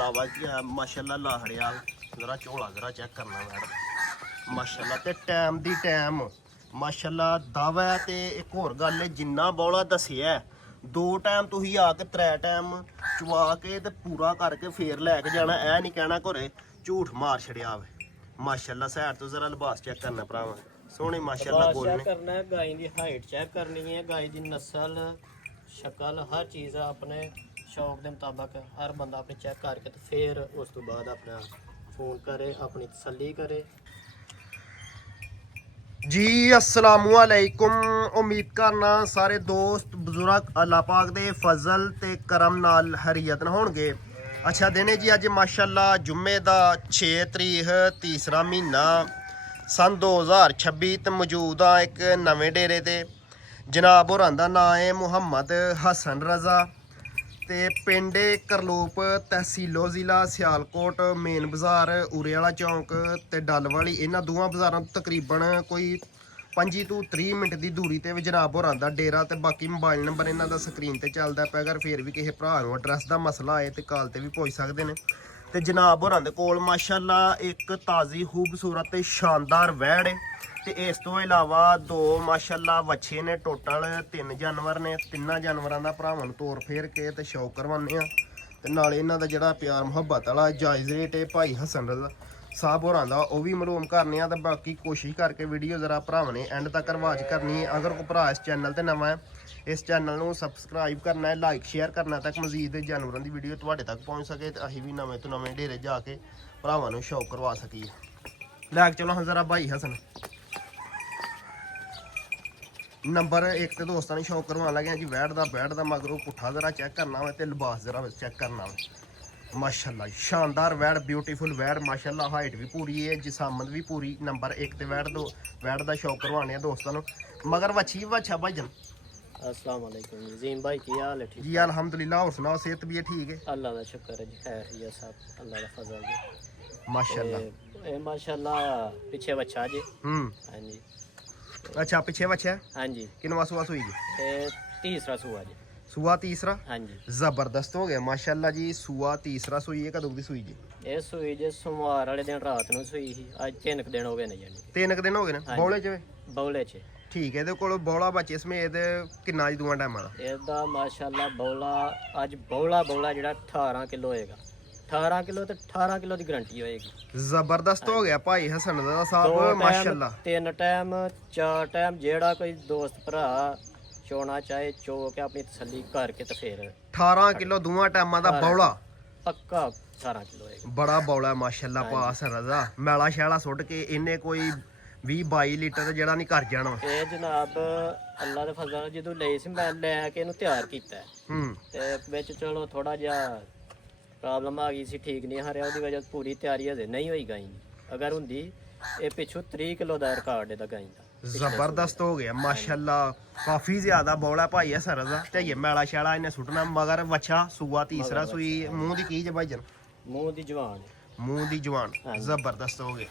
ਕਲਾਵਾ ਕੀ ਆ ਮਾਸ਼ਾਅੱਲਾ ਲਾਹੜਿਆਲ ਜ਼ਰਾ ਝੋਲਾ ਜ਼ਰਾ ਚੈੱਕ ਕਰਨਾ ਮੈਡਮ ਮਾਸ਼ਾਅੱਲਾ ਤੇ ਟਾਈਮ ਦੀ ਟਾਈਮ ਮਾਸ਼ਾਅੱਲਾ ਦਾਵਾ ਹੈ। ਤੇ ਇੱਕ ਹੋਰ ਗੱਲ ਹੈ ਜਿੰਨਾ ਬੌਲਾ ਦੱਸਿਆ 2 ਟਾਈਮ ਤੁਸੀਂ ਆ ਕੇ 3 ਟਾਈਮ ਚਵਾ ਕੇ ਤੇ ਪੂਰਾ ਕਰਕੇ ਫੇਰ ਲੈ ਕੇ ਜਾਣਾ। ਇਹ ਨਹੀਂ ਕਹਿਣਾ ਘਰੇ ਝੂਠ ਮਾਰ ਛੜਿਆ ਵੇ ਮਾਸ਼ਾਅੱਲਾ। ਸਾਈਡ ਤੋਂ ਜ਼ਰਾ ਲਿਬਾਸ ਚੈੱਕ ਕਰਨਾ ਭਰਾਵਾ ਸੋਹਣੇ ਮਾਸ਼ਾਅੱਲਾ ਗੋਲ ਨੇ करना है। गाय की हाइट चेक करनी है, गाय की नस्ल शक्ल हर चीज़ अपने शौक के मुताबिक हर बंदा अपने चेक करके तो फिर उस तो बाद अपना फोन करे अपनी तसल्ली करे। जी अस्सलामु अलैकुम। उम्मीद करना सारे दोस्त बुजुर्ग अल्लाह पाक दे फजल ते करम नाल हरियत होणगे। अच्छा दिन है जी अज माशाअल्लाह जुम्मे दा 6 तरीक तीसरा महीना सन 2026 ते मौजूद आ एक नवें डेरे ते जनाब होरां दा नाम है मुहम्मद हसन रजा ते पिंड करलोप तहसीलो ज़िला सियालकोट मेन बाज़ार उरे वाला चौंक ते डल वाली इन्हां दोवां बाज़ारां तो तकरीबन कोई 25 ਤੋਂ 30 मिनट की दूरी ते जनाब होरां दा डेरा ते बाकी मोबाइल नंबर इन्हां दा स्क्रीन ते चलदा पिया। अगर फिर भी किसी भरा नूं एड्रैस दा मसला आए ते कॉल ते भी पुछ सकदे ने। ते जनाब होरां दे कोल माशाअल्लाह एक ताज़ी खूबसूरत ते शानदार वैड़ है ते इस तो इलावा 2 माशाअल्लाह वच्छे ने। टोटल 3 जानवर ने। 3 जानवरां दा भरावां नूं तोर फेर के ते शौक करवाने आ ते नाले इन्हां दा जिहड़ा प्यार मुहब्बत वाला जायज़ रेट है भाई हसन रज़ा साहब होरां दा ओह भी मालूम करने आ। ते बाकी कोशिश करके वीडियो जरा भरावां ने एंड तक वाच करनी है। अगर कोई भरा इस चैनल ते नवां है इस चैनल नूं सबसक्राइब करना है, लाइक शेयर करना तक मजीद जानवरों की वीडियो तुहाडे तक पहुँच सके तो असीं भी नवें तो नवें डेरे जाके भरावां नूं शौक करवा सकीए। लैक चलो हम जरा भाई हसन नंबर एक तो दोस्तों ने शौक करवा लगे जी बैठ दा मगरों पुट्ठा जरा चेक करना वा ते लिबास जरा चेक करना वा माशाअल्लाह शानदार वैड़ ब्यूटीफुल वैड़ माशाअल्लाह। हाइट भी पूरी है जिसामत भी पूरी। नंबर 1 ते वैड़ दा शौक करवाने दोस्तों नूं मगर वच्छी वच्छा भाईजन। अस्सलाम वालेकुम जीम भाई की हाल है? ठीक जी अल्हम्दुलिल्लाह। और सुनाओ सेहत भी है ठीक है? अल्लाह का शुक्र है जी, खैर ही सब अल्लाह का फजल जी माशाअल्लाह। माशाअल्लाह पीछे बच्चा जी। हाँ जी। अच्छा पीछे बच्चा है? हाँ जी। किनवा सुआ सुई जी? तीसरा सुआ जी। सुआ तीसरा? हाँ जी। जबरदस्त हो गया माशाअल्लाह जी। सुआ तीसरा सुई है कदों दी सुई जी? ये सुई जे सोमवार वाले दिन रात ਨੂੰ ਸੂਈ ਸੀ। ਅੱਜ 3 दिन ਹੋ ਗਏ ਨੇ ਜਾਨੀ 3 दिन हो गए ने बौले च ਬੌਲੇ 'ਚ। ठीक है ਇਹਦੇ ਕੋਲ ਬੌਲਾ ਬੱਚੇ ਸਮੇਤ ਕਿੰਨਾ ਜੀ ਦੂਆਂ ਟਾਈਮਾਂ ਦਾ? ਇਹਦਾ ਮਾਸ਼ਾਅੱਲਾ ਬੌਲਾ ਅੱਜ ਬੌਲਾ ਜਿਹੜਾ 18 ਕਿਲੋ ਹੋਏਗਾ। 18 ਕਿਲੋ ਤੇ 18 ਕਿਲੋ ਦੀ ਗਾਰੰਟੀ ਹੋਏਗੀ। ਜ਼ਬਰਦਸਤ ਹੋ ਗਿਆ ਭਾਈ ਹਸਨ ਦਾ ਸਾਹਿਬ ਮਾਸ਼ਾਅੱਲਾ। 3 ਟਾਈਮ 4 ਟਾਈਮ ਜਿਹੜਾ ਕੋਈ ਦੋਸਤ ਭਰਾ ਚੋਣਾ ਚਾਹੇ ਚੋ ਕੇ ਆਪਣੀ ਤਸੱਲੀ ਕਰਕੇ ਤੇ ਫਿਰ 18 ਕਿਲੋ ਦੂਆਂ ਟਾਈਮਾਂ ਦਾ ਬੌਲਾ ਪੱਕਾ 18 ਕਿਲੋ ਹੋਏਗਾ। ਬੜਾ ਬੌਲਾ ਮਾਸ਼ਾਅੱਲਾ ਪਾਸ ਰਜ਼ਾ। ਮੈਲਾ ਸ਼ੈਲਾ ਸੁੱਟ ਕੇ ਇਹਨੇ ਕੋਈ 20-22 ਲੀਟਰ ਜਿਹੜਾ ਨਹੀਂ ਕਰ ਜਾਣਾ। ਇਹ ਜਨਾਬ ਅੱਲਾ ਦੇ ਫਜ਼ਲ ਨਾਲ ਜਦੋਂ ਲਈ ਸੀ ਮੈਂ ਲੈ ਕੇ ਇਹਨੂੰ ਤਿਆਰ ਕੀਤਾ ਤੇ ਵਿੱਚ ਚਲੋ ਥੋੜਾ ਜਿਹਾ ਪ੍ਰੋਬਲਮ ਆ ਗਈ ਸੀ, ਠੀਕ ਨਹੀਂ ਹਰਿਆ। ਉਹਦੀ ਵਜ੍ਹਾ ਪੂਰੀ ਤਿਆਰੀ ਹਜੇ ਨਹੀਂ ਹੋਈ ਗਾਈ ਦੀ। ਅਗਰ ਹੁੰਦੀ ਇਹ ਪਿੱਛੋਂ 30 ਕਿਲੋ ਦਾ ਰਿਕਾਰਡ ਇਹਦਾ ਗਾਈ ਦਾ। ਜ਼ਬਰਦਸਤ ਹੋ ਗਿਆ ਮਾਸ਼ਾਅੱਲਾ। ਕਾਫੀ ਜ਼ਿਆਦਾ ਬੌਲਾ ਭਾਈ ਹਸਨ ਰਜ਼ਾ ਤੇ ਇਹ ਮੈਲਾ ਸ਼ੈਲਾ ਇਹਨੇ ਸੁੱਟਣਾ। ਮਗਰ ਵੱਛਾ ਸੂਆ ਤੀਸਰਾ ਸੂਈ ਮੂੰਹ ਦੀ ਕੀ ਜੇ ਭਾਈਜਨ? ਮੂੰਹ ਦੀ ਜਵਾਨ। ਮੂੰਹ ਦੀ ਜਵਾਨ ਜ਼ਬਰਦਸਤ ਹੋ ਗਏ।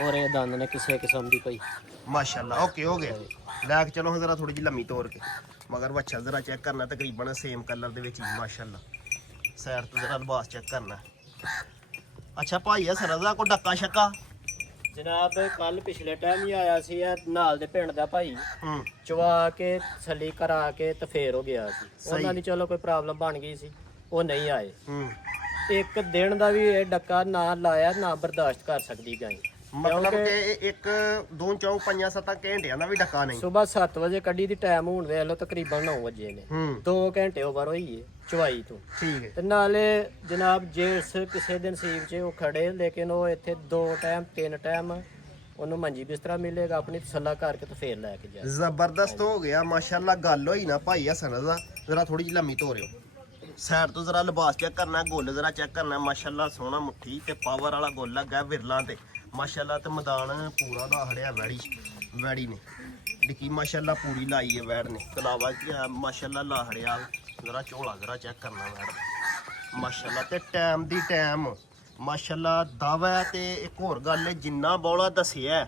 ਔਰ ਇਹ ਦੰਦ ਨੇ ਕਿਸੇ ਕਿਸਮ ਦੀ ਕੋਈ माशाल्लाह ओके हो गया। लैक चलो हम जरा थोड़ी जी लम्मी तोड़ के मगर बच्चा जरा चेक करना तकरीबन सेम कलर दे विच माशाल्लाह। साइड तो जरा लिबास चेक करना। अच्छा भाई हसन रज़ा को डक्का शक्का जनाब कल पिछले टाइम ही आया सी नाल दे पिंड दा भाई चवा के छली करा के ते फेर हो गया सी। ਉਹਨਾਂ ਦੀ ਚਲੋ ਕੋਈ ਪ੍ਰੋਬਲਮ ਬਣ ਗਈ ਸੀ ਉਹ ਨਹੀਂ ਆਏ। ਇੱਕ ਦਿਨ ਦਾ ਵੀ ਇਹ ਡੱਕਾ ਨਾ ਲਾਇਆ ਨਾ ਬਰਦਾਸ਼ਤ ਕਰ ਸਕਦੀ ਗਾਈ। मतलब कि एक 2 4 5 7 घंटियां ਦਾ ਵੀ ਡੱਕਾ ਨਹੀਂ। ਸਵੇਰ 7 ਵਜੇ ਕੱਢੀ ਦੀ ਟਾਈਮ ਹੁਣ ਵੇਖ ਲਓ ਤਕਰੀਬਨ 9 ਵਜੇ ਨੇ। 2 ਘੰਟੇ ਓਵਰ ਹੋਈ ਏ ਚਵਾਈ ਤੋਂ। ਠੀਕ ਹੈ। ਤੇ ਨਾਲੇ ਜਨਾਬ ਜਿਸ ਕਿਸੇ ਦਿਨ ਨਸੀਬ 'ਚ ਉਹ ਖੜੇ ਲੇਕਿਨ ਉਹ ਇੱਥੇ 2 ਟਾਈਮ 3 ਟਾਈਮ ਉਹਨੂੰ ਮੰਜੀ ਬਿਸਤਰਾ ਮਿਲੇਗਾ ਆਪਣੀ ਤਸੱਲਾ ਕਰਕੇ ਤੇ ਫੇਰ ਲੈ ਕੇ ਜਾ। ਜ਼ਬਰਦਸਤ ਹੋ ਗਿਆ ਮਾਸ਼ਾਅੱਲਾ। ਗੱਲ ਹੋਈ ਨਾ ਭਾਈ ਹਸਨ ਰਜ਼ਾ ਜਰਾ ਥੋੜੀ ਜਿਹੀ ਲੰਮੀ ਤੋਰਿਓ। ਸਾਈਡ ਤੋਂ ਜਰਾ ਲਿਬਾਸ ਚੈੱਕ ਕਰਨਾ, ਗੁੱਲ ਜਰਾ ਚੈੱਕ ਕਰਨਾ। ਮਾਸ਼ਾਅੱਲਾ ਸੋਹਣਾ ਮੁੱਠੀ ਤੇ ਪਾਵਰ ਵਾਲਾ ਗੁੱਲ ਲੱਗਾ ਵਿਰਲਾਂ ਤੇ माशाल्लाह। तो मैदान पूरा लाहड़िया वैड़ी ने डिकी माशाल्लाह पूरी लाई है वैड़ ने। कलावा की है माशाल्लाह लाहड़ियाल जरा झोला जरा चेक करना वैड़ माशाल्लाह। तो टाइम दी टाइम माशाल्लाह दावा है। तो एक होर गल है जिन्ना बौला दसिया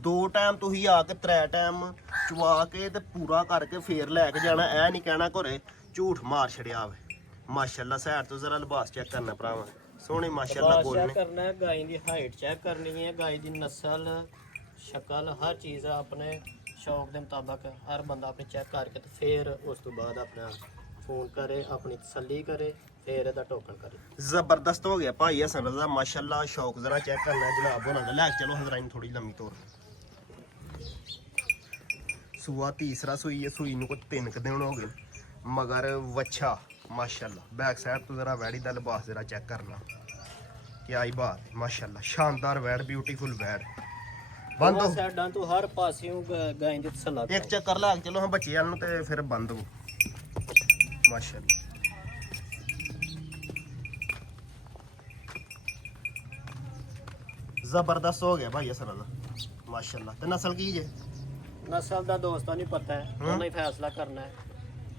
2 टाइम तुसीं आके 3 टाइम चवा के ते पूरा करके फिर लैके जाना। ऐ नहीं कहना घरे झूठ मार छड़िया वे माशाल्लाह। साइड तो जरा लिबास चेक करना भरावा। ਸੋਹਣੇ ਮਾਸ਼ਾਅੱਲਾ ਬਾਤ ਗੋਲ ਚੈੱਕ ਨੇ। ਕਰਨਾ ਹੈ, ਗਾਈ ਦੀ ਹਾਈਟ ਚੈੱਕ ਕਰਨੀ ਹੈ, ਗਾਈ ਦੀ ਨਸਲ, ਸ਼ਕਲ, ਹਰ ਚੀਜ਼ ਆਪਣੇ ਸ਼ੌਕ ਦੇ ਮੁਤਾਬਕ ਹਰ ਬੰਦਾ ਆਪਣੇ ਚੈੱਕ ਕਰਕੇ ਤੇ ਫਿਰ ਉਸ ਤੋਂ ਬਾਅਦ ਆਪਣਾ ਫੋਨ ਕਰੇ, ਆਪਣੀ ਤਸੱਲੀ ਕਰੇ, ਫਿਰ ਇਹਦਾ ਟੋਕਨ ਕਰੇ। ਜ਼ਬਰਦਸਤ ਹੋ ਗਿਆ ਭਾਈ ਹਸਨ ਰਜ਼ਾ ਮਾਸ਼ਾਅੱਲਾ। ਸ਼ੌਕ ਜ਼ਰਾ ਚੈੱਕ ਕਰਨਾ ਹੈ ਜਨਾਬ ਹੋਣਾ ਦਾ। ਲੈ ਕੇ ਚਲੋ ਹਜ਼ਰਾइन ਥੋੜੀ ਲੰਮੀ ਤੋਰ। ਸੂਆ ਤੀਸਰਾ ਸੂਈ ਹੈ, ਸੂਈ ਨੂੰ ਕੋਈ 3 ਕੁ ਦਿਨ ਹੋ ਗਏ ਮਗਰ ਵੱਛਾ ਮਾਸ਼ਾਅੱਲਾ। ਬੈਕ ਸਾਈਡ ਤੋਂ ਜ਼ਰਾ ਵੈੜੀ ਦਾ ਲਿਬਾਸ ਜ਼ਰਾ ਚੈੱਕ ਕਰਨਾ, ਕੀ ਆਈ ਬਾਤ ਹੈ ਮਾਸ਼ਾਅੱਲਾ। ਸ਼ਾਨਦਾਰ ਵੈੜ, ਬਿਊਟੀਫੁਲ ਵੈੜ। ਬੰਦ ਹੋ ਸਾਈਡਾਂ ਤੋਂ ਹਰ ਪਾਸਿਓਂ ਗਾਈ ਦੀ ਤਸੱਲਾ ਇੱਕ ਚੱਕਰ ਲਾ ਕੇ ਚਲੋ ਹਾਂ ਬੱਚੇ ਵਾਲ ਨੂੰ ਤੇ ਫਿਰ ਬੰਦ ਹੋ ਮਾਸ਼ਾਅੱਲਾ। ਜ਼ਬਰਦਸਤ ਹੋ ਗਿਆ ਭਾਈ ਹਸਨ ਰਜ਼ਾ ਮਾਸ਼ਾਅੱਲਾ। ਤੇ ਨਸਲ ਕੀ ਜੇ? ਨਸਲ ਦਾ ਦੋਸਤਾਂ ਨੂੰ ਪਤਾ ਹੈ, ਉਹਨਾਂ ਹੀ ਫੈਸਲਾ ਕਰਨਾ ਹੈ।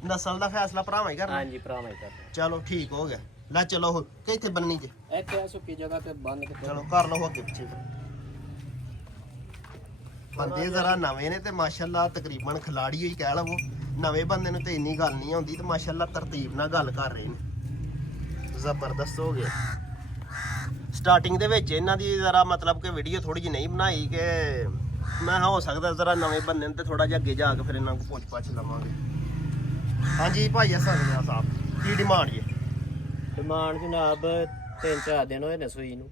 ਨਸਲ ਦਾ ਫੈਸਲਾ ਭਰਾਵਾਂ ਹੀ ਕਰਨਾ। ਹਾਂਜੀ ਭਰਾਵਾਂ ਹੀ ਕਰਨਾ। ਚਲੋ ਠੀਕ ਹੋ ਗਿਆ। ਲੈ ਚਲੋ ਹੁਣ ਕਿੱਥੇ ਬੰਨੀ ਜੇ? ਇੱਥੇ ਆ ਸੁੱਕੀ ਜਗ੍ਹਾ ਤੇ ਬੰਨ ਕੇ ਚਲੋ ਕਰ ਲਓ ਅੱਗੇ ਪਿੱਛੇ। ਬੰਦੇ ਜ਼ਰਾ ਨਵੇਂ ਨੇ ਤੇ ਮਾਸ਼ਾਅੱਲਾ ਤਕਰੀਬਨ ਖਿਲਾੜੀ ਹੀ ਕਹਿ ਲਵੋ। ਨਵੇਂ ਬੰਦੇ ਨੂੰ ਤੇ ਇੰਨੀ ਗੱਲ ਨਹੀਂ ਆਉਂਦੀ ਤੇ ਮਾਸ਼ਾਅੱਲਾ ਤਰਤੀਬ ਨਾਲ ਗੱਲ ਕਰ ਰਹੇ ਨੇ। ਜ਼ਬਰਦਸਤ ਹੋ ਗਿਆ। ਸਟਾਰਟਿੰਗ ਦੇ ਵਿੱਚ ਇਹਨਾਂ ਦੀ ਜ਼ਰਾ ਮਤਲਬ ਕਿ ਵੀਡੀਓ ਥੋੜੀ ਜਿਹੀ ਨਹੀਂ ਬਣਾਈ ਕਿ ਮੈਂ ਹੋ ਸਕਦਾ ਜ਼ਰਾ ਨਵੇਂ ਬੰਦੇ ਨੇ ਤੇ ਥੋੜਾ ਜਿਹਾ ਅੱਗੇ ਜਾ ਕੇ ਫਿਰ ਇਹਨਾਂ ਨੂੰ ਪੁੱਛ ਪਾਛ ਲਵਾਂਗੇ। ਹਾਂਜੀ ਭਾਈ ਹਸਨ ਸਾਹਿਬ ਕੀ ਡਿਮਾਂਡ ਜੀ? ਡਿਮਾਂਡ ਜਨਾਬ 3-4 ਦਿਨ ਹੋਏ ਨੇ ਸੂਈ ਨੂੰ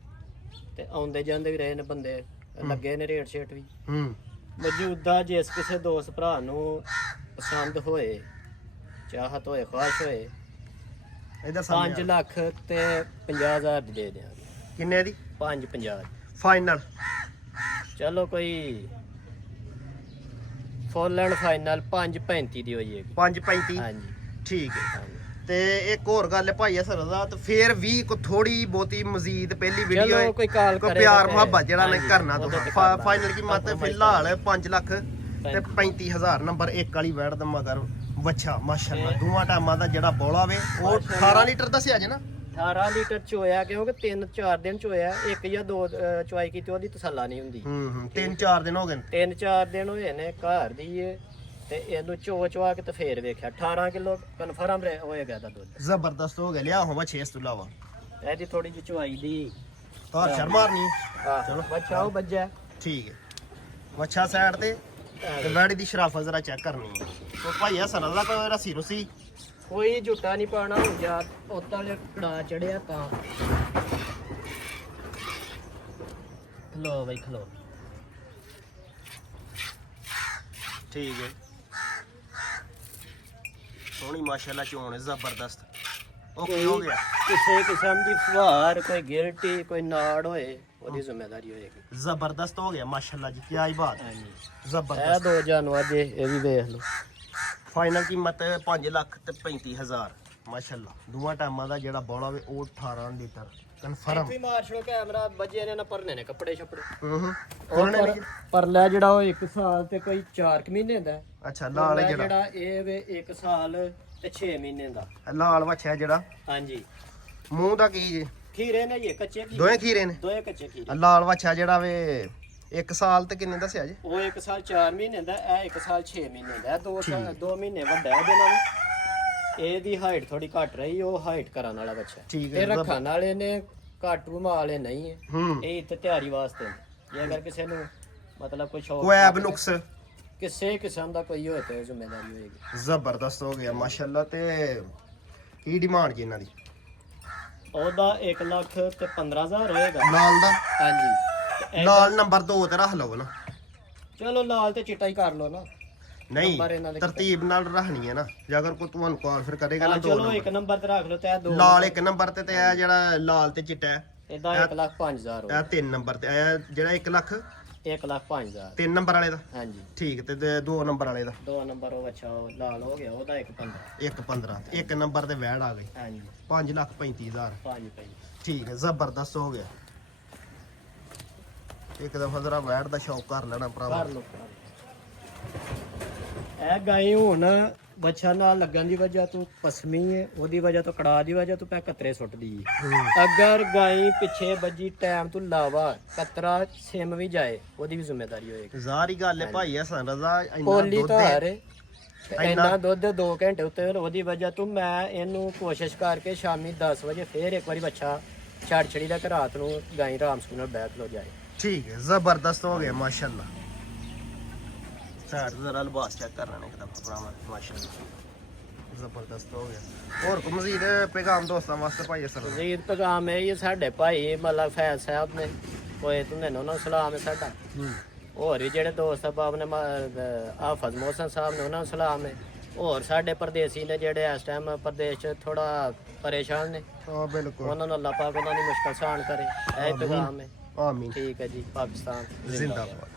ਤੇ ਆਉਂਦੇ ਜਾਂਦੇ ਵੀ ਰਹੇ ਨੇ ਬੰਦੇ, ਲੱਗੇ ਨੇ ਰੇਟ ਸ਼ੇਟ ਵੀ। ਮੌਜੂਦਾ ਜਿਸ ਕਿਸੇ ਦੋਸਤ ਭਰਾ ਨੂੰ ਪਸੰਦ ਹੋਏ, ਚਾਹਤ ਹੋਏ, ਖੁਆਇਸ਼ ਹੋਏ, ਇਹਦਾ 5 ਲੱਖ ਤੇ 50,000 ਦੀ ਦੇ ਦਿਆਂਗੇ। ਕਿੰਨੇ ਦੀ? 5-50 ਫਾਈਨਲ? ਚਲੋ ਕੋਈ ਫੁੱਲ ਐਂਡ ਫਾਈਨਲ 5-35 ਦੀ ਹੋ ਜਾਏਗੀ। 5.35? ਹਾਂਜੀ ਠੀਕ ਹੈ। ਹਾਂਜੀ। ਤੇ ਇੱਕ ਹੋਰ ਗੱਲ ਹੈ ਭਾਈ ਹਸਨ ਰਜ਼ਾ, ਤੇ ਫੇਰ ਵੀ ਕੋ ਥੋੜੀ ਬਹੁਤੀ ਮਜ਼ੀਦ ਪਹਿਲੀ ਵੀਡੀਓ ਚਲੋ ਕੋਈ ਕਾਲ ਕੋ ਕਰੇਗਾ ਪਿਆਰ ਤੇ- ਮੁਹੱਬਤ ਜਿਹੜਾ ਨੇ ਹਾਂਜੀ, ਕਰਨਾ ਉਹਦੇ ਤੇ ਤੁਸੀਂ ਕਰ ਲਾਂਗੇ। ਫਾਈਨਲ ਕੀਮਤ Compromise ਫਿਲਹਾਲ 5 ਲੱਖ ਤੇ 35,000 ਨੰਬਰ 1 ਵਾਲੀ ਵੈੜ ਦਾ ਮਗਰ ਵੱਛਾ ਮਾਸ਼ਾਅੱਲਾ। ਦੋਵਾਂ ਟਾਈਮਾਂ ਦਾ ਜਿਹੜਾ ਬੋਲਾ ਵੇ ਉਹ 18 ਲੀਟਰ ਦੱਸਿਆ ਜੇ ਨਾ? 18 ਲੀਟਰ ਚੋਇਆ, ਕਿਉਂਕਿ 3-4 ਦਿਨ ਚੋਇਆ, 1 ਜਾਂ 2 ਚੁਆਈ ਕੀਤੀ ਉਹਦੀ ਤਸੱਲਾ ਨਹੀਂ ਹੁੰਦੀ। 3-4 ਦਿਨ ਹੋ ਗਏ ਨੇ। 3-4 ਦਿਨ ਹੋਏ ਨੇ ਘਰ ਦੀ ਏ ਤੇ ਇਹਨੂੰ ਚਵਾ ਕੇ ਤੇ ਫੇਰ ਵੇਖਿਆ 18 ਕਿਲੋ ਕਨਫਰਮ ਹੋਏਗਾ ਦਾ ਦੁੱਧ। ਜ਼ਬਰਦਸਤ ਹੋ ਗਿਆ। ਲਿਆ ਹੋਵਾ 6 ਇਸ ਤੋਂ ਇਲਾਵਾ ਇਹਦੀ ਥੋੜੀ ਜਿਹੀ ਚਵਾਈ ਦੀ ਧਾਰ ਸ਼ਰ ਮਾਰਨੀ ਚਲੋ ਚਲੋ। ਬੱਚਾ ਉਹ ਵੱਜਿਆ। ਠੀਕ ਹੈ। ਵੱਛਾ ਸਾਈਡ ਤੇ ਵੈੜੀ ਦੀ ਸ਼ਰਾਫਤ ਜ਼ਰਾ ਚੈੱਕ ਕਰਨੀ ਹੈ। ਉਹ ਭਾਈ ਹਸਨ ਰਜ਼ਾ ਕੋਈ ਰੱਸੀ ਰੁਸੀ ਕੋਈ ਝੁੱਟਾ ਨਹੀਂ ਪਾਣਾ ਹੁਣ ਯਾਰ, ਉੱਤਾਂ ਵਾਲੇ ਕੜਾ ਚੜਿਆ ਤਾਂ। ਖਲੋ ਬਈ ਖਲੋ। ਠੀਕ ਹੈ। ਸੋਹਣੀ ਮਾਸ਼ਾਅੱਲਾ ਚੋਣ ਹੈ ਜ਼ਬਰਦਸਤ। ਓਕੇ ਹੋ ਗਿਆ। ਕਿਸੇ ਕਿਸਮ ਦੀ ਫੁਹਾਰ, ਕੋਈ ਗਿਲਟੀ, ਕੋਈ ਨਾੜ ਹੋਏ ਉਹਦੀ ਜ਼ਿੰਮੇਵਾਰੀ ਹੋਏਗੀ। ਜ਼ਬਰਦਸਤ ਹੋ ਗਿਆ ਮਾਸ਼ਾਅੱਲਾ ਜੀ। ਕੀ ਆਈ ਬਾਤ? ਹਾਂਜੀ ਇਹ ਜ਼ਬਰਦਸਤ। 2 ਜਾਨਵਰ ਜੇ ਇਹ ਵੀ ਵੇਖ ਲਓ। ਫਾਈਨਲ ਕੀਮਤ 5 ਲੱਖ ਤੇ 35,000 ਮਾਸ਼ਾਅੱਲਾ। ਦੋਵਾਂ ਟਾਈਮਾਂ ਦਾ ਜਿਹੜਾ ਬੋਲਾ ਵੇ ਉਹ 18 ਲੀਟਰ ਕਨਫਰਮ। ਵੀ ਮਾਰ ਛੋ ਕੈਮਰਾ ਵੱਜੇ ਨੇ ਨਾ, ਭਰਨੇ ਨੇ ਕੱਪੜੇ ਛੱਪੜੇ। ਉਹਨੇ ਪਰਲਾ ਜਿਹੜਾ ਉਹ 1 ਸਾਲ ਤੇ ਕੋਈ 4 ਮਹੀਨੇ ਦਾ ਹੈ। ਅੱਛਾ ਲਾਲ ਪਰਲਾ ਜਿਹੜਾ ਜਿਹੜਾ ਇਹ ਵੇ 1 ਸਾਲ ਤੇ 6 ਮਹੀਨੇ ਦਾ। ਲਾਲ ਵੱਛਾ ਜਿਹੜਾ ਹਾਂਜੀ ਮੂੰਹ ਦਾ ਕੀ ਜੀ? ਖੀਰੇ ਨੇ ਜੀ, ਕੱਚੇ ਖੀਰੇ। ਦੋਵੇਂ ਖੀਰੇ ਨੇ? ਦੋਏ ਕੱਚੇ ਖੀਰੇ। ਲਾਲ ਵੱਛਾ ਜਿਹੜਾ ਵੇ 1 ਸਾਲ ਤੇ ਕਿੰਨੇ ਦੱਸਿਆ ਜੀ? ਉਹ 1 ਸਾਲ 4 ਮਹੀਨੇ ਦਾ, ਇਹ 1 ਸਾਲ 6 ਮਹੀਨੇ ਦਾ। 2 ਮਹੀਨੇ ਵੱਡਾ ਇਹਦੇ ਨਾਲ। ਇਹਦੀ ਹਾਈਟ ਥੋੜੀ ਘੱਟ ਰਹੀ, ਉਹ ਹਾਈਟ ਕਰਨ ਵਾਲਾ ਬੱਚਾ। ਠੀਕ ਤੇ ਹੈ। ਰੱਖਣ ਵਾਲੇ ਨੇ ਘਾਟੂ ਮਾਲੇ ਨਹੀਂ ਹੈ। ਹੂੰ ਇਹ ਇੱਥੇ ਤਿਆਰੀ ਵਾਸਤੇ। ਜੇ ਅਗਰ ਕਿਸੇ ਨੂੰ ਮਤਲਬ ਕੋਈ ਸ਼ੌਕ, ਕੋਈ ਐਬ ਨੁਕਸ? ਕਿਸੇ ਕਿਸਮ ਦਾ ਕੋਈ ਹੋਏ ਤੇ ਜ਼ਿੰਮੇਵਾਰੀ ਹੋਏਗੀ। ਜ਼ਬਰਦਸਤ ਹੋ ਗਿਆ ਮਾਸ਼ਾਅੱਲਾ। ਤੇ ਕੀ ਡਿਮਾਂਡ ਜੀ ਇਹਨਾਂ ਦੀ? ਉਹਦਾ 1 ਲੱਖ ਤੇ 15,000 ਹੋਏਗਾ। ਲਾਲ ਦਾ? ਹਾਂਜੀ ਲਾਲ ਨੰਬਰ 2 ਤੇ ਰੱਖ ਲਓ ਨਾ। ਚਲੋ ਲਾਲ ਤੇ ਚਿੱਟਾ ਹੀ ਕਰ ਲਓ ਨਾ। ਨਹੀਂ ਨੰਬਰ ਇਹਨਾਂ ਦੇ ਤਰਤੀਬ ਨਾਲ ਰੱਖਣੀ ਹੈ ਨਾ। ਜੇ ਅਗਰ ਕੋਈ ਤੁਹਾਨੂੰ ਕਾਲ ਫਿਰ ਕਰੇਗਾ ਨਾ ਹਾਂ, 2 ਚਲੋ 1 ਨੰਬਰ ਤੇ ਰੱਖ ਲਓ ਤੇ ਇਹ 2 ਲਾਲ 1 ਨੰਬਰ ਤੇ ਇਹ ਜਿਹੜਾ ਲਾਲ ਤੇ ਚਿੱਟਾ ਹੈ ਇਹਦਾ 1 ਲੱਖ 5,000 ਇਹ 3 ਨੰਬਰ ਤੇ ਇਹ ਜਿਹੜਾ 1 ਲੱਖ 1 ਲੱਖ 5,000। 3 ਨੰਬਰ ਵਾਲੇ ਦਾ? ਹਾਂਜੀ ਠੀਕ ਤੇ 2 ਨੰਬਰ ਵਾਲੇ ਦਾ? 2 ਨੰਬਰ ਉਹ ਅੱਛਾ ਉਹ ਲਾਲ ਹੋ ਗਿਆ, ਉਹਦਾ 1.15। 1.15 ਤੇ 1 ਨੰਬਰ ਤੇ ਵੈੜ ਆ ਗਈ ਹਾਂਜੀ 5,35,000। 5 ਪਈ। ਠੀਕ ਹੈ ਜ਼ਬਰਦਸਤ ਹੋ ਗਿਆ। ਇੱਕ ਦਫਾ ਜ਼ਰਾ ਵੈੜ ਦਾ ਸ਼ੌਕ ਕਰ ਲੈਣਾ ਭਰਾਵਾ। ਕਰ ਲਓ ਇਹ ਗਾਈ ਹੁਣ ਬੱਚਾ ਨਾਲ ਲੱਗਣ ਦੀ ਵਜ੍ਹਾ ਤੋਂ ਪਸਮੀ ਹੈ, ਉਹਦੀ ਵਜ੍ਹਾ ਤੋਂ ਕੜਾ ਦੀ ਵਜ੍ਹਾ ਤੋਂ ਪੈ ਕਤਰੇ ਸੁੱਟਦੀ ਹੈ। ਅਗਰ ਗਾਈ ਪਿੱਛੇ ਵੱਜੀ ਟਾਈਮ ਤੋਂ ਲਾਵਾ ਕਤਰਾ ਸਿਮ ਵੀ ਜਾਏ ਉਹਦੀ ਵੀ ਜ਼ਿੰਮੇਵਾਰੀ ਹੋਏਗੀ। ਜ਼ਾਰੀ ਗੱਲ ਹੈ ਭਾਈ ਹਸਨ ਰਜ਼ਾ। ਇੰਨਾ ਪੋਲੀ ਦੁੱਧ ਤਾਂ ਹੈ। ਹਾਰੇ ਇੰਨਾ ਦੁੱਧ 2 ਘੰਟੇ ਉੱਤੇ ਉਹਦੀ ਵਜ੍ਹਾ ਤੋਂ ਮੈਂ ਇਹਨੂੰ ਕੋਸ਼ਿਸ਼ ਕਰਕੇ ਸ਼ਾਮੀ 10 ਵਜੇ ਫੇਰ ਇੱਕ ਵਾਰੀ ਬੱਚਾ ਛੜ ਛੜੀ ਦਾ ਕਿ ਰਾਤ ਨੂੰ ਗਾਈ ਆਰਾਮ ਸਕੂਨ ਨਾਲ ਬੈਠ ਲੋ ਜਾਏ। ਠੀਕ ਹੈ ਜ਼ਬਰਦਸਤ ਹੋ ਗਿਆ ਮਾਸ਼ਾਅੱਲਾ। ਸਾਈਡ ਜ਼ਰਾ ਲਿਬਾਸ ਚੈੱਕ ਕਰਨਾ ਨੇ ਕਿਦਾ ਭਰਾਵਾ ਮਾਸ਼ਾਅੱਲਾ ਜ਼ਬਰਦਸਤ ਹੋ ਗਿਆ। ਹੋਰ ਕੋ ਮਜ਼ੀਦ ਪੈਗਾਮ ਦੋਸਤਾਂ ਵਾਸਤੇ ਭਾਈ ਅਸਲ ਮਜ਼ੀਦ ਪੈਗਾਮ ਇਹ ਹੀ ਸਾਡੇ ਭਾਈ ਮਤਲਬ ਫੈਜ਼ ਸਾਹਿਬ ਨੇ ਹੋਏ ਤੁੰਨੇ ਉਹਨਾਂ ਨੂੰ ਸਲਾਮ ਹੈ ਸਾਡਾ। ਹੋਰ ਵੀ ਜਿਹੜੇ ਦੋਸਤ ਬਾਬ ਨੇ ਹਾਫਜ਼ ਮੋਹਸਨ ਸਾਹਿਬ ਨੇ ਉਹਨਾਂ ਨੂੰ ਸਲਾਮ ਹੈ। ਹੋਰ ਸਾਡੇ ਪਰਦੇਸੀ ਨੇ ਜਿਹੜੇ ਇਸ ਟਾਈਮ ਪ੍ਰਦੇਸ਼ 'ਚ ਥੋੜਾ ਪਰੇਸ਼ਾਨ ਨੇ, ਹਾਂ ਬਿਲਕੁਲ ਉਹਨਾਂ ਨੂੰ ਅੱਲਾਹ ਪਾਕ ਉਹਨਾਂ ਦੀ ਮੁਸ਼ਕਲ ਆਸਾਨ ਕਰੇ। ਇਹ ਪੈਗਾਮ ਹੈ। ਆਮੀਨ। ਠੀਕ ਹੈ ਜੀ। ਪਾਕਿਸਤਾਨ ਜ਼ਿੰਦਾਬਾਦ।